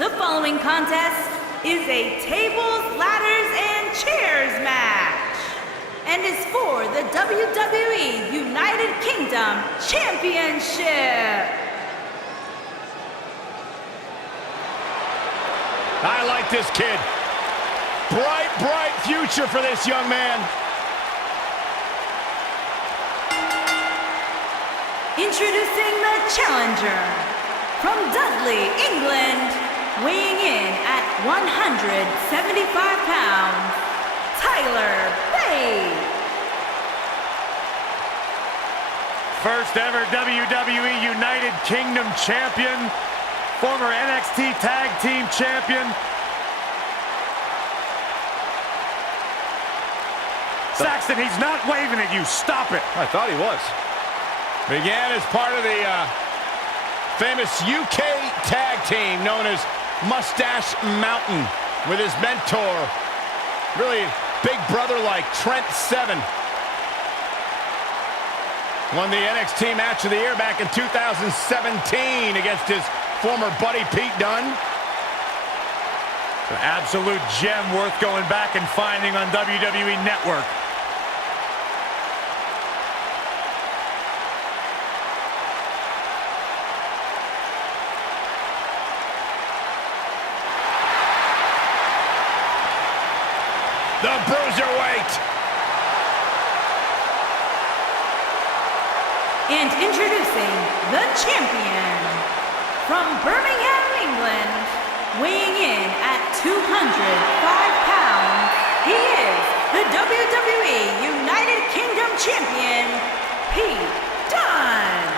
The following contest is a tables, ladders, and chairs match and is for the WWE United Kingdom Championship. I like this kid. Bright, bright future for this young man. Introducing the challenger from Dudley, England, weighing in at 175 pounds, Tyler Bate. First ever WWE United Kingdom champion, former NXT Tag Team champion. Saxton, he's not waving at you. Stop it. I thought he was. Began as part of the famous UK tag team known as Mustache Mountain with his mentor, really big brother like Trent Seven. Won the NXT Match of the Year back in 2017 against his former buddy Pete Dunn. An absolute gem worth going back and finding on WWE Network. The Bruiserweight. And introducing the champion from Birmingham, England, weighing in at 205 pounds, he is the WWE United Kingdom champion, Pete Dunn.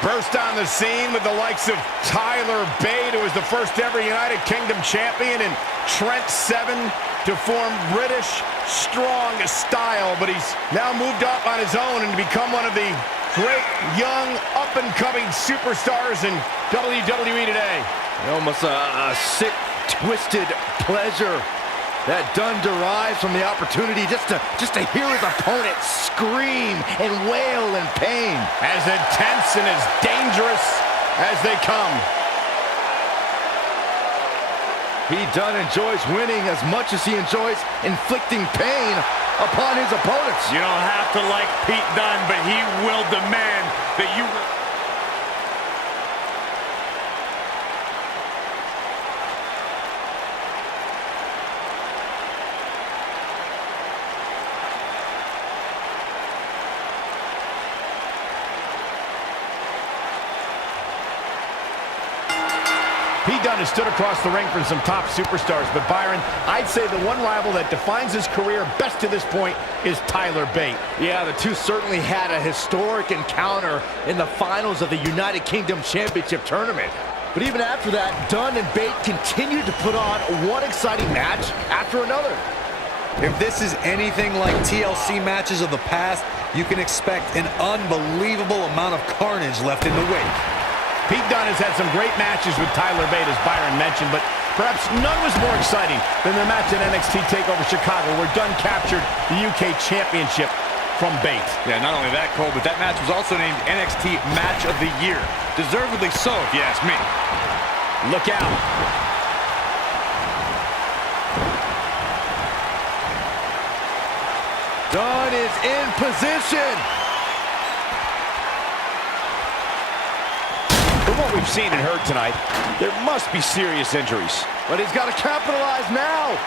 Burst on the scene with the likes of Tyler Bate, who was the first ever United Kingdom champion, and Trent Seven to form British Strong Style, but he's now moved up on his own and become one of the great young up-and-coming superstars in WWE today. Almost a sick, twisted pleasure that Dunn derives from the opportunity just to hear his opponent scream and wail in pain. As intense and as dangerous as they come. Pete Dunn enjoys winning as much as he enjoys inflicting pain upon his opponents. You don't have to like Pete Dunn, but he will demand that you... Pete Dunn has stood across the ring from some top superstars, but Byron, I'd say the one rival that defines his career best to this point is Tyler Bate. Yeah, the two certainly had a historic encounter in the finals of the United Kingdom Championship Tournament. But even after that, Dunn and Bate continued to put on one exciting match after another. If this is anything like TLC matches of the past, you can expect an unbelievable amount of carnage left in the wake. Pete Dunn has had some great matches with Tyler Bate, as Byron mentioned, but perhaps none was more exciting than their match at NXT TakeOver Chicago, where Dunn captured the UK Championship from Bate. Yeah, not only that, Cole, but that match was also named NXT Match of the Year. Deservedly so, if you ask me. Look out. Dunn is in position. From what we've seen and heard tonight, there must be serious injuries. But he's got to capitalize now.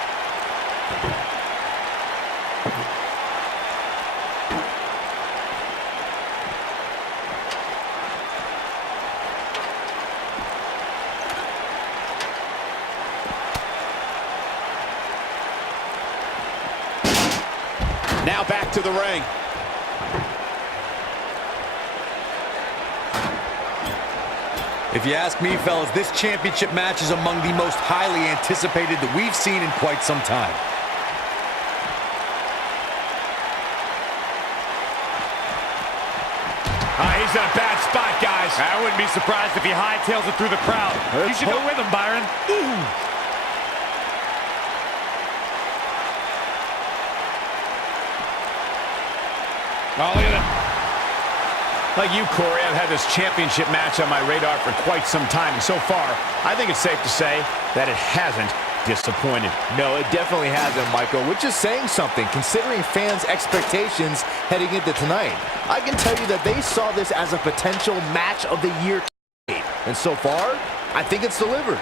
Now back to the ring. If you ask me, fellas, this championship match is among the most highly anticipated that we've seen in quite some time. He's in a bad spot, guys. I wouldn't be surprised if he hightails it through the crowd. You should go with him, Byron. Ooh. Oh, look at that. Like you, Corey, I've had this championship match on my radar for quite some time, and so far, I think it's safe to say that it hasn't disappointed. No, it definitely hasn't, Michael, which is saying something, considering fans' expectations heading into tonight. I can tell you that they saw this as a potential match of the year, and so far, I think it's delivered.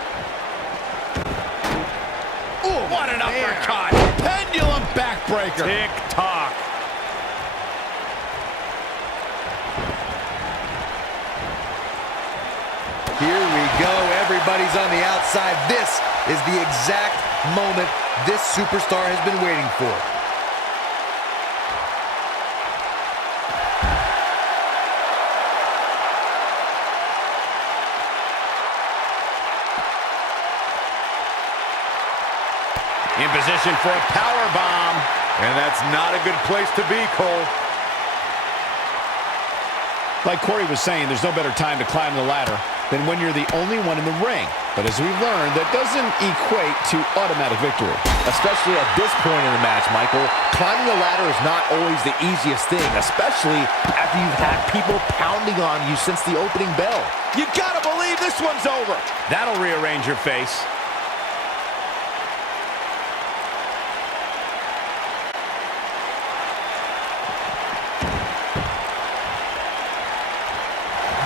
Ooh, what an uppercut! Pendulum backbreaker. Tick-tock. Here we go. Everybody's on the outside. This is the exact moment this superstar has been waiting for. In position for a power bomb. And that's not a good place to be, Cole. Like Corey was saying, there's no better time to climb the ladder than when you're the only one in the ring. But as we've learned, that doesn't equate to automatic victory. Especially at this point in the match, Michael. Climbing the ladder is not always the easiest thing, especially after you've had people pounding on you since the opening bell. You gotta believe this one's over. That'll rearrange your face.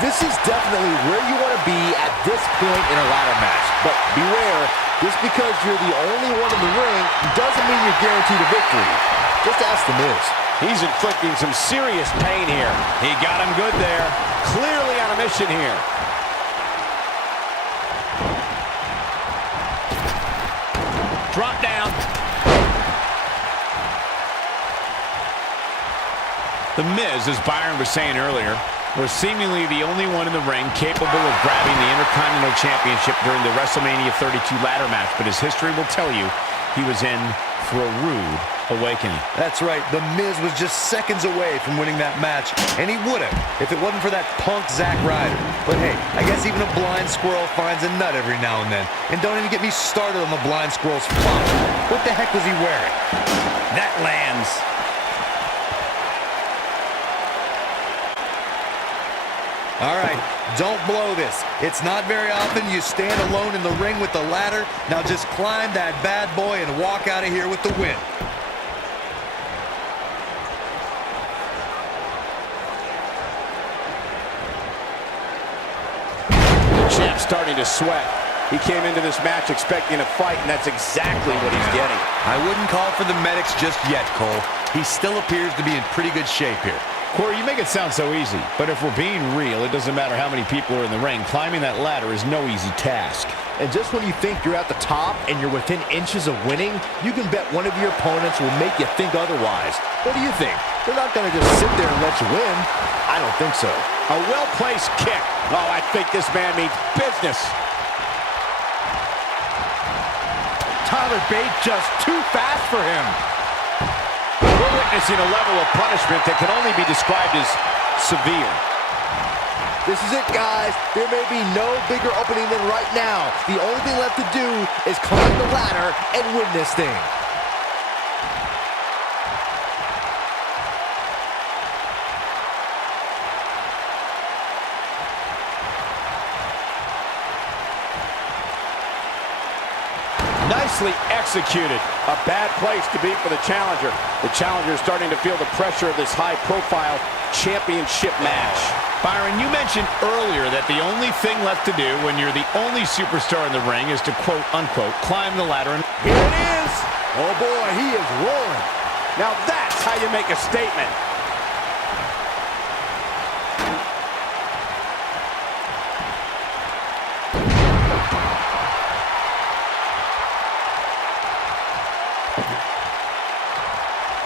This is definitely where you want to be at this point in a ladder match. But beware, just because you're the only one in the ring doesn't mean you're guaranteed a victory. Just ask The Miz. He's inflicting some serious pain here. He got him good there. Clearly on a mission here. Drop down. The Miz, as Byron was saying earlier, was seemingly the only one in the ring capable of grabbing the Intercontinental Championship during the WrestleMania 32 ladder match, but his history will tell you he was in for a rude awakening. That's right. The Miz was just seconds away from winning that match, and he would have if it wasn't for that punk Zack Ryder. But hey, I guess even a blind squirrel finds a nut every now and then. And don't even get me started on the blind squirrel's flop. What the heck was he wearing? That lands. All right, don't blow this. It's not very often you stand alone in the ring with the ladder. Now just climb that bad boy and walk out of here with the win. The champ's starting to sweat. He came into this match expecting a fight, and that's exactly what he's getting. I wouldn't call for the medics just yet, Cole. He still appears to be in pretty good shape here. Corey, you make it sound so easy, but if we're being real, it doesn't matter how many people are in the ring. Climbing that ladder is no easy task. And just when you think you're at the top and you're within inches of winning, you can bet one of your opponents will make you think otherwise. What do you think? They're not going to just sit there and let you win. I don't think so. A well-placed kick. Oh, I think this man means business. Tyler Bate just too fast for him. We're witnessing a level of punishment that can only be described as severe. This is it, guys. There may be no bigger opening than right now. The only thing left to do is climb the ladder and win this thing. Nicely executed. A bad place to be for the challenger. The challenger is starting to feel the pressure of this high-profile championship match. Byron, you mentioned earlier that the only thing left to do when you're the only superstar in the ring is to quote-unquote climb the ladder. And here it is. Oh boy, he is rolling. Now that's how you make a statement.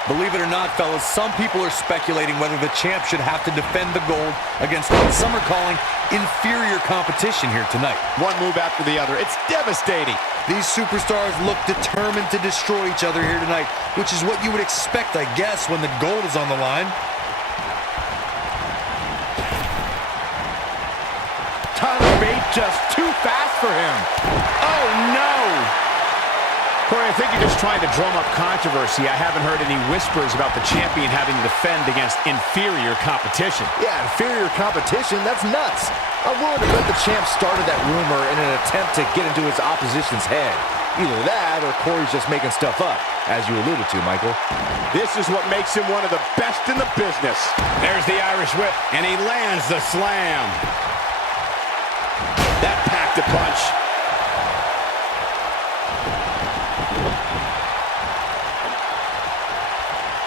Believe it or not, fellas, some people are speculating whether the champ should have to defend the gold against what some are calling inferior competition here tonight. One move after the other. It's devastating. These superstars look determined to destroy each other here tonight, which is what you would expect, I guess, when the gold is on the line. Tyler Bate just too fast for him. Oh, no! Corey, I think you're just trying to drum up controversy. I haven't heard any whispers about the champion having to defend against inferior competition. Yeah, inferior competition, that's nuts. I'm willing to bet the champ started that rumor in an attempt to get into his opposition's head. Either that or Corey's just making stuff up, as you alluded to, Michael. This is what makes him one of the best in the business. There's the Irish whip, and he lands the slam. That packed a punch.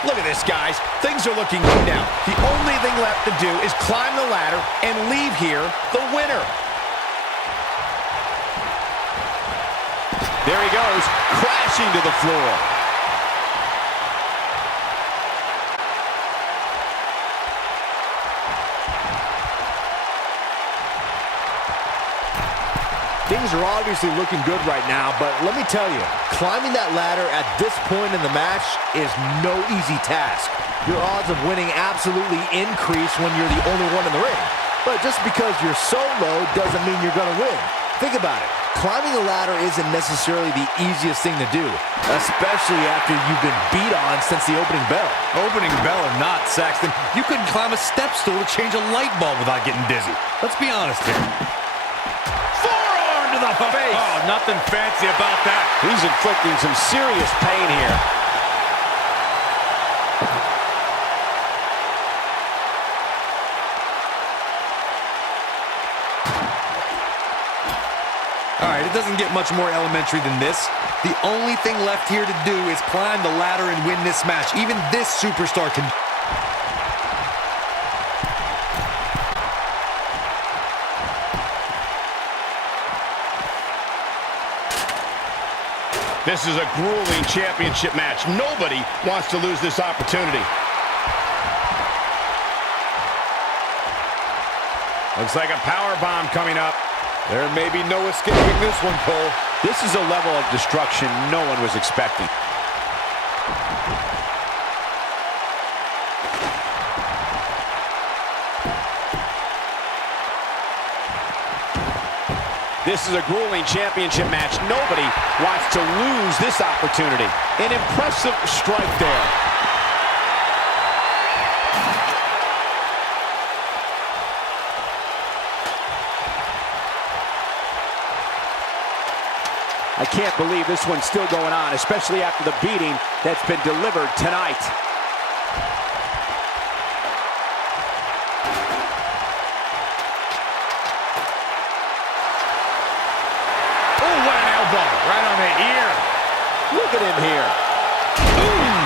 Look at this, guys. Things are looking good now. The only thing left to do is climb the ladder and leave here the winner. There he goes, crashing to the floor. Things are obviously looking good right now, but let me tell you, climbing that ladder at this point in the match is no easy task. Your odds of winning absolutely increase when you're the only one in the ring. But just because you're so low doesn't mean you're gonna win. Think about it. Climbing the ladder isn't necessarily the easiest thing to do, especially after you've been beat on since the opening bell. Opening bell or not, Saxton, you couldn't climb a step stool to change a light bulb without getting dizzy. Let's be honest here. Forearm to the face. Oh, nothing fancy about that. He's inflicting some serious pain here. All right, it doesn't get much more elementary than this. The only thing left here to do is climb the ladder and win this match. Even this superstar can... This is a grueling championship match. Nobody wants to lose this opportunity. Looks like a power bomb coming up. There may be no escaping this one, Cole. This is a level of destruction no one was expecting. This is a grueling championship match. Nobody wants to lose this opportunity. An impressive strike there. I can't believe this one's still going on, especially after the beating that's been delivered tonight. Oh, what an elbow. Right on the ear. Look at him here. Boom.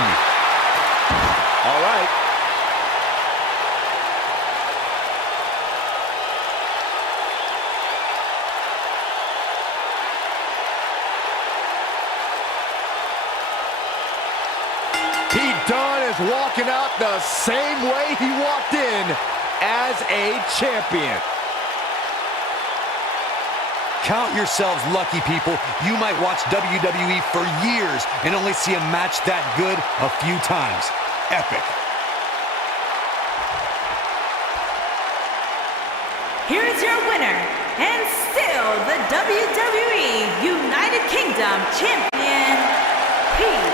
All right. Dunn is walking out the same way he walked in as a champion. Count yourselves lucky, people. You might watch WWE for years and only see a match that good a few times. Epic. Here's your winner, and still the WWE United Kingdom Champion, Pete.